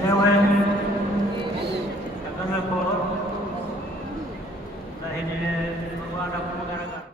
yewe Kagame Paul ndahiriye u Rwanda ku mugaragaro.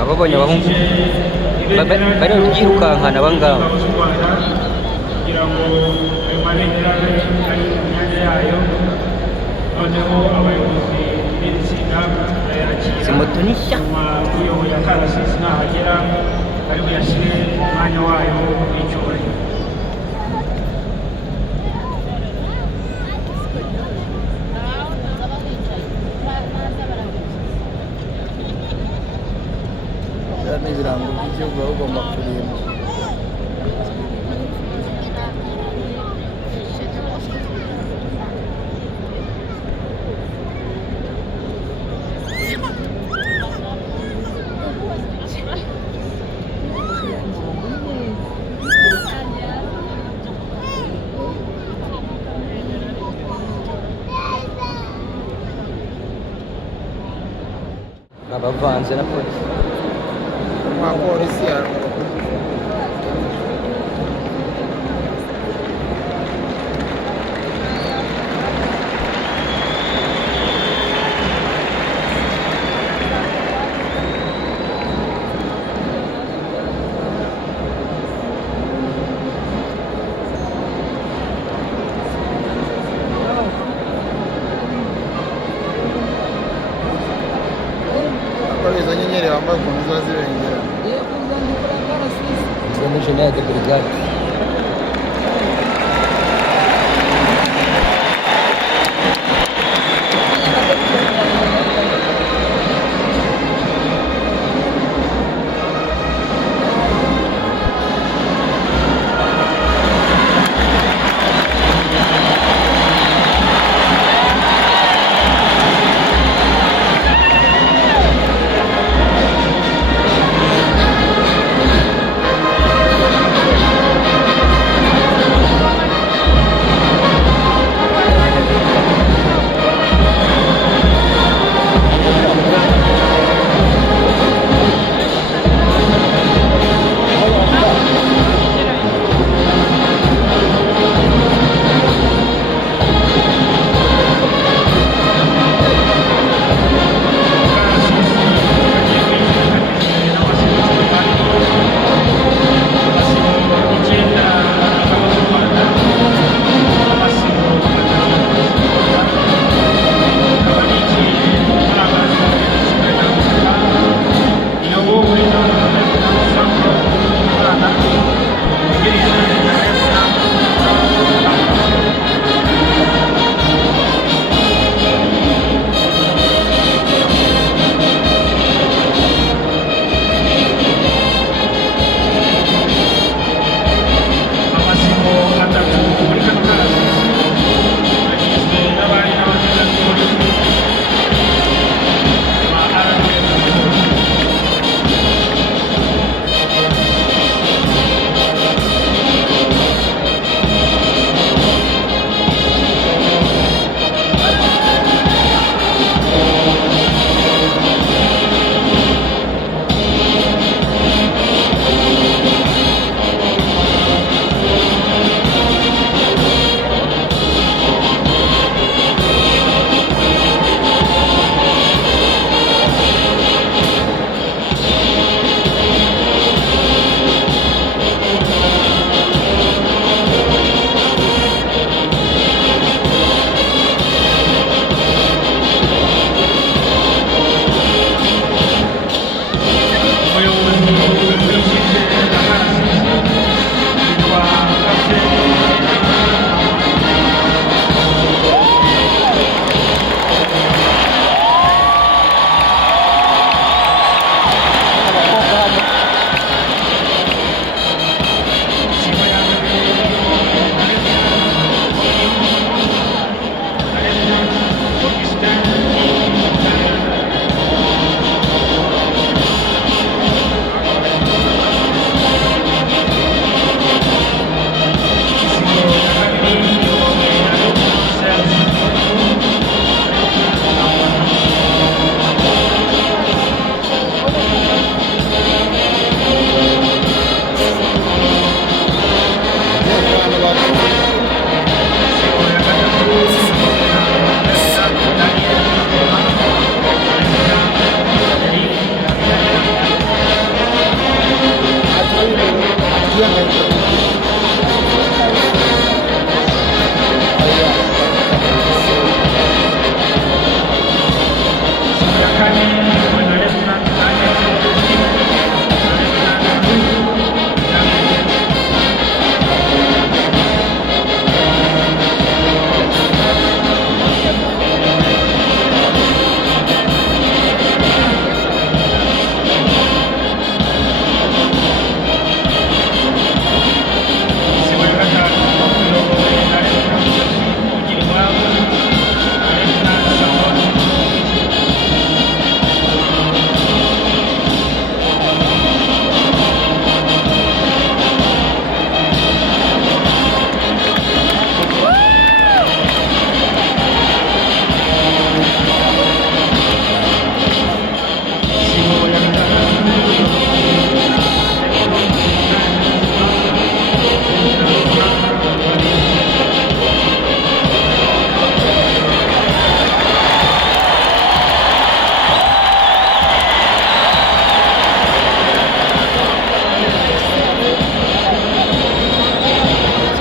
Ababonye abahungu bari kubyirukankana abangaba kugira ngo ayo mabendera ari mu myanya yayo, noneho abayobozi b'iri tsinda barayakira. izi moto ni nshya uyoboye akarasisi nahagera ari buyashyire mu mwanya wayo w'icyubahiro. ni ibirango by'igihugu baba bagomba kurinda. abavanze na polisi Polisi ya izo nyenyeri wambaye ukuntu ziba zirengera. izo ni General de Brigade.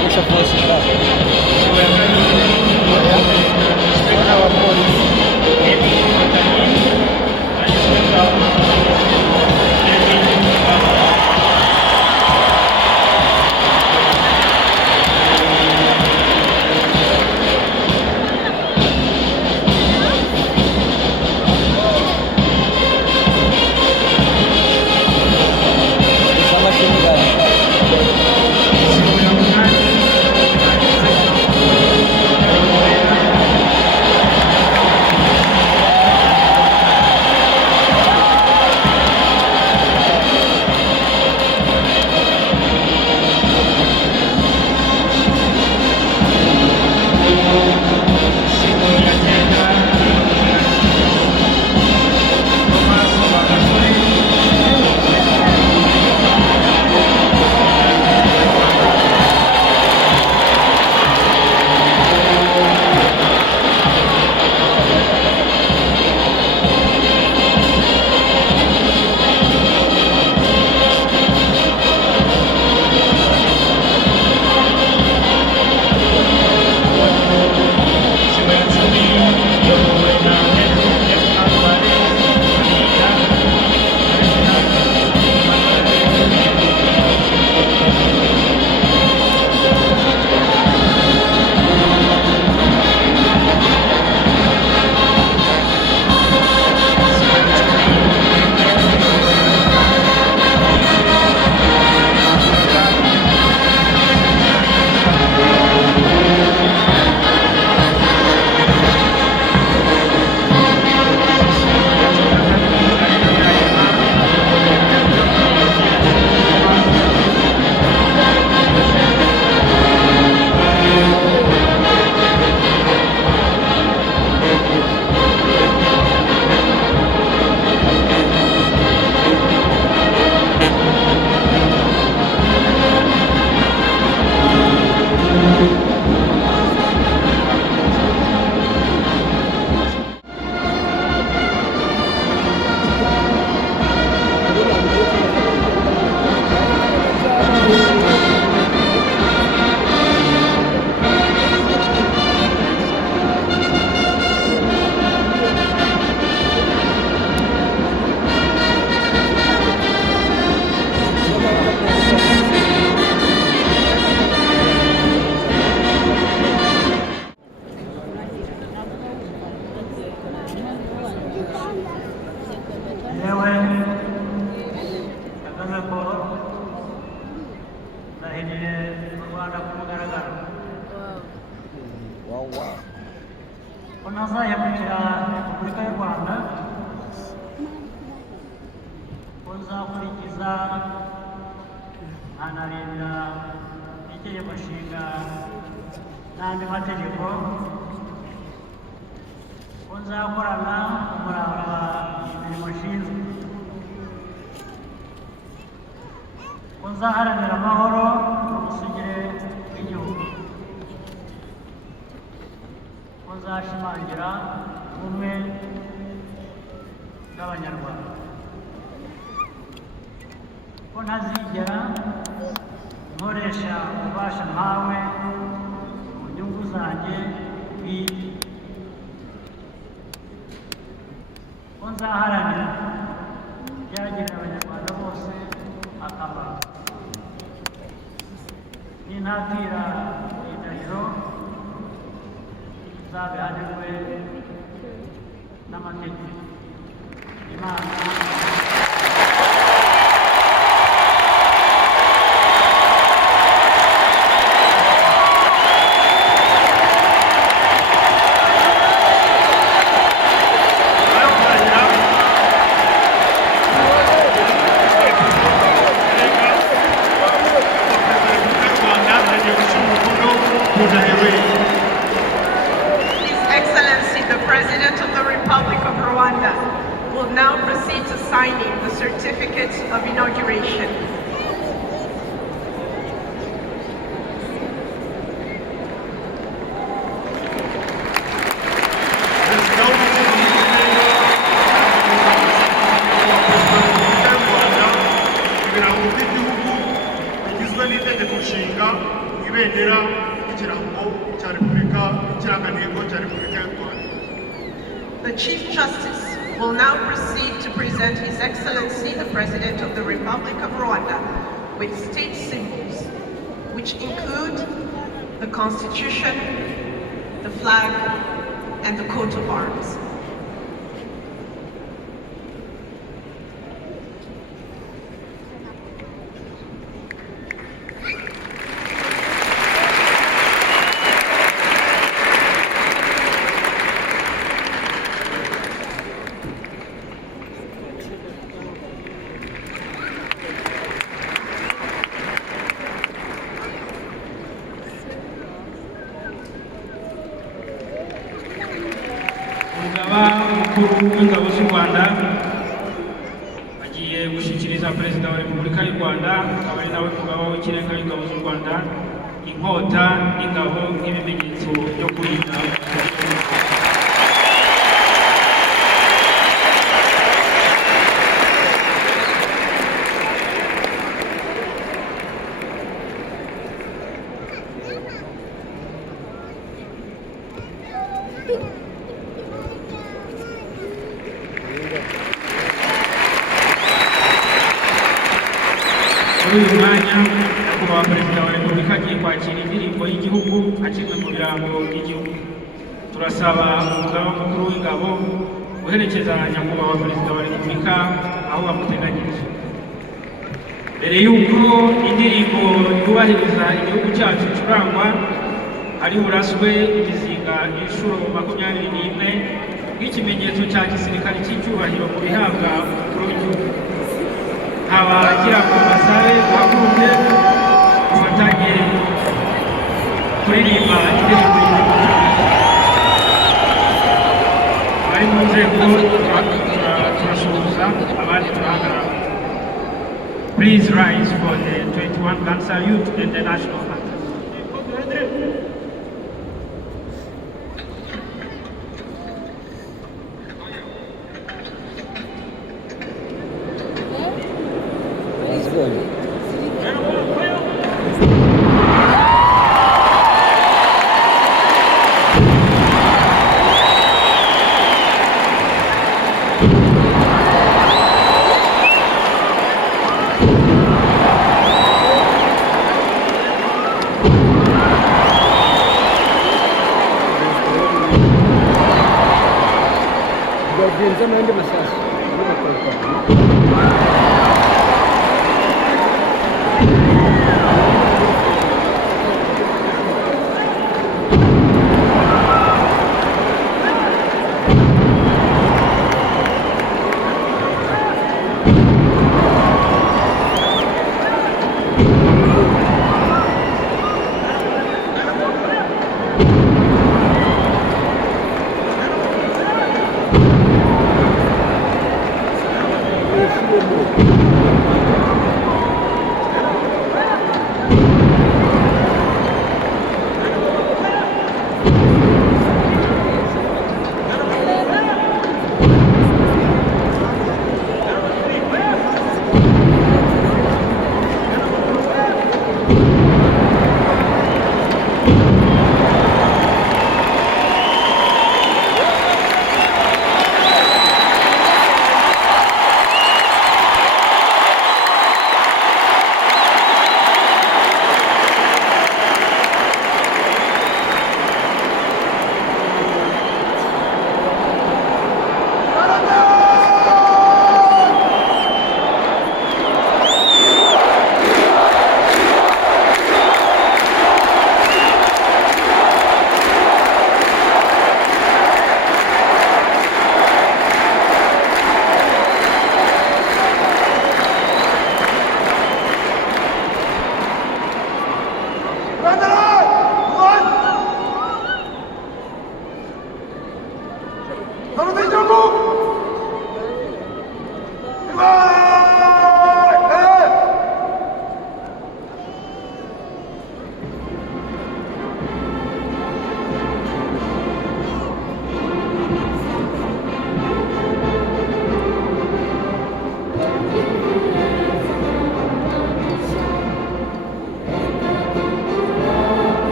Deixa funcionar. Inspekta wa polisi Edi Watalii na inspekta David Mbaba. Sama sini kan. Siku ya munane siku ya jana Thomas Wakasuri yewe Kagame Paul ndahiriye mu Rwanda ku mugaragaro Wow wow. ko ntazahemukira Repubulika y'u Rwanda, ko nzakurikiza nkanarinda itegeko nshinga n'andi mategeko, ko nzakorana umurava imirimo nshinzwe, ko nzaharanira amahoro n'ubusugire bw'igihugu, ko nzashimangira ubumwe bw'Abanyarwanda, ko ntazigera nkoresha ububasha mpawe mu nyungu zanjye bwite, ko nzaharanira ibyagirira Abanyarwanda bose akamaro, nintatira indahiro zabihanirwe n'amategeko. Imana His Excellency, the President of the Republic of Rwanda, will now proceed to signing the certificate of inauguration. gushinga ibendera ry'ikirango cya Repubulika, ikirangantego cya Repubulika y'u Rwanda. The Chief Justice will now proceed to present His Excellency the President of the Republic of Rwanda with state symbols, which include the Constitution, the flag, and the coat of arms. Umukuru w'ingabo z'u Rwanda agiye gushyikiriza Perezida wa Repubulika y'u Rwanda, akaba ari nawe mugaba w'ikirenga w'ingabo z'u Rwanda, inkota n'ingabo nk'ibimenyetso byo kurinda muri uyu mwanya. Nyakubahwa Perezida wa Repubulika agiye kwakira indirimbo y'igihugu akizwe mu birango by'igihugu. Turasaba umugaba mukuru w'ingabo guherekeza Nyakubahwa Perezida wa Repubulika aho bamuteganyirije. Mbere y'uko indirimbo yubahiriza igihugu cyacu icurangwa, hari buraswe ibizinga inshuro 21 nk'ikimenyetso cya gisirikare cy'icyubahiro mu bihabwa umukuru w'igihugu. Abagira ngo basabe guhaguruke dufatanye kuririmba indirimbo y'igihugu cyacu. Bari mu nzego turasuhuza, abandi turahagarara. Please rise for the 21 gun salute and the national anthem.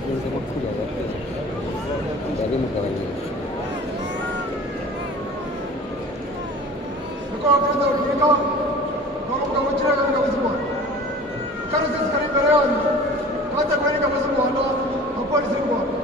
bagenzemo kuriya bakoze babimugabanyirije Nyakubahwa Perezida wa Repubulika ni umugabo w'ikirenga w'ingabo z'u Rwanda. Akarusisi kari imbere yanyu kateguwe n'ingabo z'u Rwanda na polisi y'u Rwanda.